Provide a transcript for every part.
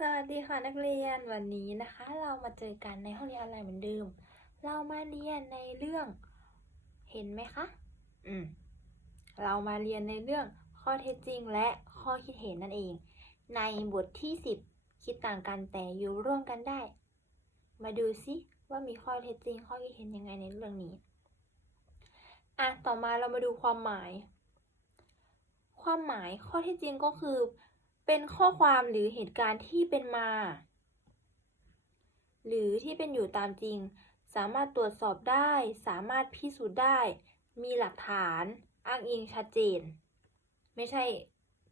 สวัสดีค่ะนักเรียนวันนี้นะคะ เรามาเจอกันในห้องเรียนออนไลน์เหมือนเดิม เรามาเรียนในเรื่องเห็นไหมคะอืมเรามาเรียนในเรื่องข้อเท็จจริงและข้อคิดเห็นนั่นเอง ในบทที่ 10 คิดต่างกันแต่อยู่ร่วมกันได้ มาดูซิว่ามีข้อเท็จจริง ข้อคิดเห็นยังไงในเรื่องนี้อะต่อมาเรามาดูความหมาย ความหมายข้อเท็จจริงก็คือ เป็นข้อความหรือเหตุการณ์ที่เป็นมา หรือที่เป็นอยู่ตามจริง สามารถตรวจสอบได้ สามารถพิสูจน์ได้ มีหลักฐานอ้างอิงชัดเจน ไม่ใช่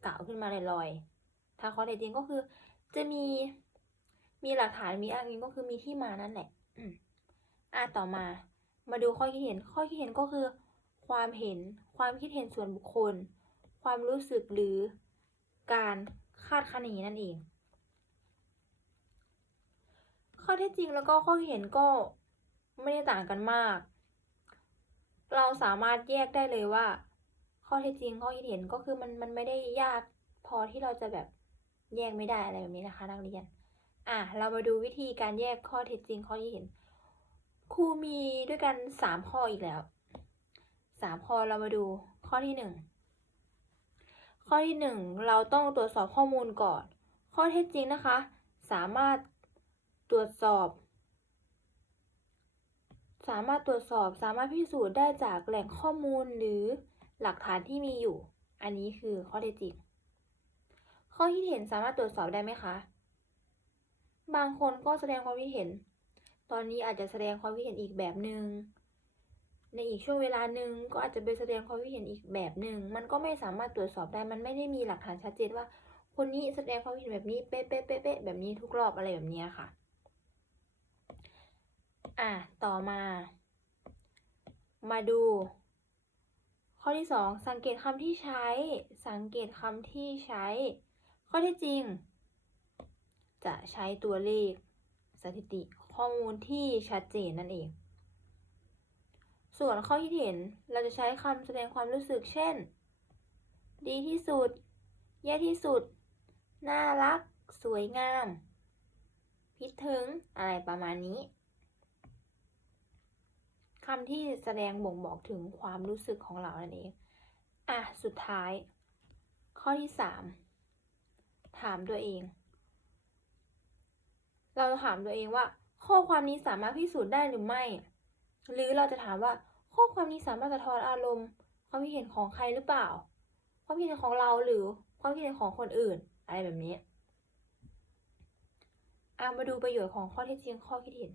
กล่าวขึ้นมาลอยๆถ้าข้อเท็จจริงก็คือ จะมีมีหลักฐานมีอ้างอิงก็คือมีที่มานั่นแหละอืมอะต่อมา มาดูข้อคิดเห็น ข้อคิดเห็นก็คือ ความเห็น ความคิดเห็นส่วนบุคคล ความรู้สึกหรือการาดคะเนนั่นเอง ข้อเท็จจริงแล้วก็ข้อเห็นก็ไม่ได้ต่างกันมาก เราสามารถแยกได้เลยว่า ข้อเท็จจริงข้อคิดเห็นก็คือมันมันไม่ได้ยากพอที่เราจะแบบแยกไม่ได้อะไรแบบนี้นะคะนักเรียน อะเรามาดูวิธีการแยกข้อเท็จจริงข้อคิดเห็น ครูมีด้วยกันสามข้ออีกแล้วสามข้อเรามาดูข้อที่หนึ่ง ข้อที่หนึ่งเราต้องตรวจสอบข้อมูลก่อน ข้อเท็จจริงนะคะ สามารถตรวจสอบ สามารถตรวจสอบสามารถพิสูจน์ได้จากแหล่งข้อมูลหรือหลักฐานที่มีอยู่ อันนี้คือข้อเท็จจริง ข้อคิดเห็นสามารถตรวจสอบได้ไหมคะ บางคนก็แสดงความคิดเห็น ตอนนี้อาจจะแสดงความคิดเห็นอีกแบบหนึง่ง ในอีกช่วงเวลาหนึ่งก็อาจจะไปแสดงความคิดเห็นอีกแบบหนึ่งมันก็ไม่สามารถตรวจสอบได้ มันไม่ได้มีหลักฐานชัดเจนว่า คนนี้แสดงความคิดเห็นแบบนี้เป๊ะเป๊ะเป๊ะเป๊ะแบบนี้ทุกรอบอะไรแบบนี้ค่ะ อะต่อมา มาดู ข้อที่สองสังเกตคำที่ใช้ สังเกตคำที่ใช้ ข้อที่จริง จะใช้ตัวเลขสถิติข้อมูลที่ชัดเจนนั่นเอง ส่วนข้อคิดเห็นเราจะใช้คำแสดงความรู้สึก เช่น ดีที่สุด แย่ที่สุด น่ารัก สวยงามคิถึง อะไรประมาณนี้คำที่แสดงบ่งบอกถึงความรู้สึกของเรานั่นเอง อะ สุดท้าย ข้อที่สามถามตัวเอง เราถามตัวเองว่า ข้อความนี้สามารถพิสูจน์ได้หรือไม่ หรือเราจะถามว่าข้อความนี้สามารถสะท้อนอารมณ์ความคิดเห็นของใครหรือเปล่า ความคิดเห็นของเราหรือความคิดเห็นของคนอื่น อะไรแบบนี้อามาดูประโยชน์ของข้อเท็จจริงข้อคิดเห็น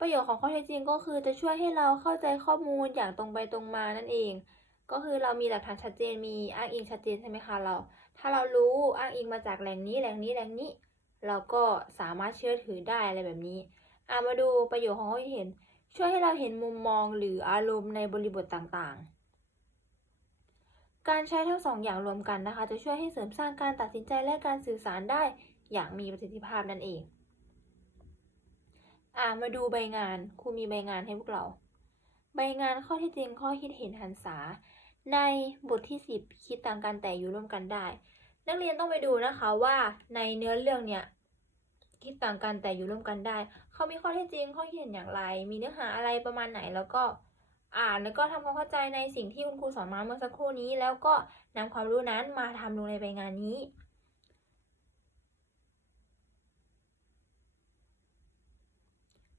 ประโยชน์ของข้อเท็จจริงก็คือจะช่วยให้เราเข้าใจข้อมูลอย่างตรงไปตรงมานั่นเอง ก็คือเรามีหลักฐานชัดเจนมีอ้างอิงชัดเจนใช่ไหมคะเรา ถ้าเรารู้อ้างอิงมาจากแหล่งนี้แหล่งนี้แหล่งนี้ เราก็สามารถเชื่อถือได้อะไรแบบนี้อามาดูประโยชน์ของข้อคิดเห็น ช่วยให้เราเห็นมุมมองหรืออารมณ์ในบริบทต่างๆ การใช้ทั้งสองอย่างรวมกันนะคะ จะช่วยให้เสริมสร้างการตัดสินใจและการสื่อสารได้อย่างมีประสิทธิภาพนั่นเองอ่ามาดูใบงานครูมีใบงานให้พวกเรา ใบงานข้อเที่จริงข้อคิดเห็นหันษา ในบทที่ 10 คิดต่างกันแต่อยู่ร่วมกันได้ นักเรียนต้องไปดูนะคะว่าในเนื้อเรื่องเนี่ย คิดต่างกันแต่อยู่ร่วมกันได้ เขามีข้อเท็จจริงข้อเห็นอย่างไร มีเนื้อหาอะไรประมาณไหนแล้วก็อ่านแล้วก็ทำความเข้าใจในสิ่งที่คุณครูสอนมาเมื่อสักครู่นี้ แล้วก็นำความรู้นั้นมาทำลงในใบงานนี้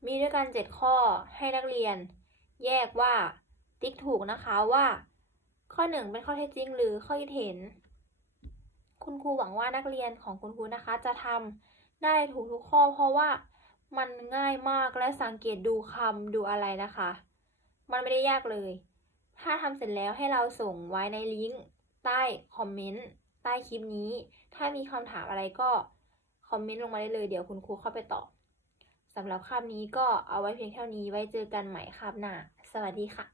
มีด้วยกัน7ข้อให้นักเรียน แยกว่าติ๊กถูกนะคะว่า ข้อ 1 เป็นข้อเท็จจริง หรือข้อคิดเห็น คุณครูหวังว่านักเรียนของคุณครูนะคะ จะทำ ได้ถูกทุกข้อ เพราะว่ามันง่ายมากและสังเกตดูคำดูอะไรนะคะ มันไม่ได้ยากเลย ถ้าทำเสร็จแล้วให้เราส่งไว้ในลิงก์ใต้คอมเมนต์ใต้คลิปนี้ ถ้ามีคำถามอะไรก็คอมเมนต์ลงมาได้เลยเดี๋ยวคุณครูเข้าไปตอบสำหรับคาบนี้ก็เอาไว้เพียงเท่านี้ไว้เจอกันใหม่คาบหน้า สวัสดีค่ะ